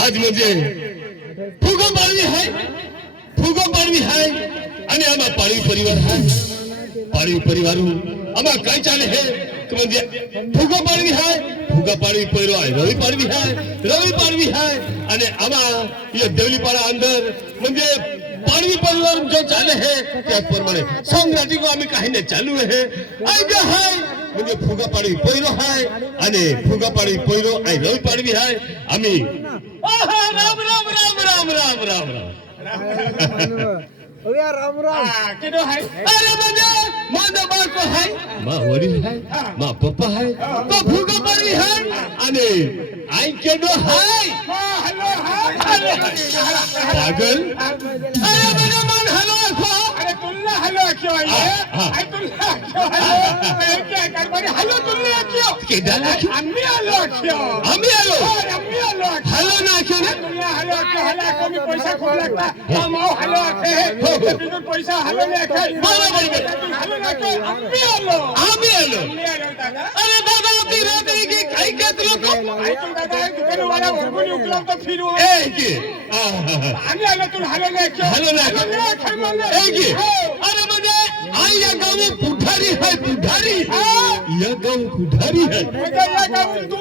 आज म्हणजे फुगा पाडवी आहे आणि आम्हा पाडवी परिवार आहे पाडवी परिवारू आम्हा काय चाले है म्हणजे फुगा पाडवी पहिरो आहे रवी पाडवी है आणि आम्हा ये देवलीपाड़ा अंदर म्हणजे पाडवी परिवार जो चाले है त्याप्रमाणे संक्रांति को आम्ही काही नाही चालू आहे आगे है म्हणजे फुगा पाडवी पहिरो आहे आणि फुगा पाडवी पहिरो आणि रवी पाडवी आहे आम्ही राम राम राम राम राम राम राम राम राम किदो है अरे म्हणजे माझा बायको है मा वडील है मा पप्पा है तो फुगा पाडवी है आणि आई केडो है हेलो पागल अरे म्हणजे मन हलो को अरे तुल्ला हेलो क्यों है आई तुल्ला क्यों हेलो मैं क्या कर बरे हेलो तुल्ला क्यों केदाला अम्मी हेलो क्यों आम्ही आलो अम्मी हेलो हलो ना क्यों ना तुल्ला हेलो क्यों हेलो को भी पैसा खूब लगता हम आओ हेलो के बिना पैसा हेलो ले के बरोबर हेलो ना के अम्मी हेलो दादा अरे दादा ती रात की काही केत लोक आई तुम दादा दुकान वाला वर्गुनी उकलम तो फिर वो ए की आम्ही आलो तुला हेलो ले के हलो ना ए ए की अरे म्हणजे आई या गाव पुढारी है या गाव पुढारी है मैं या गाऊन तू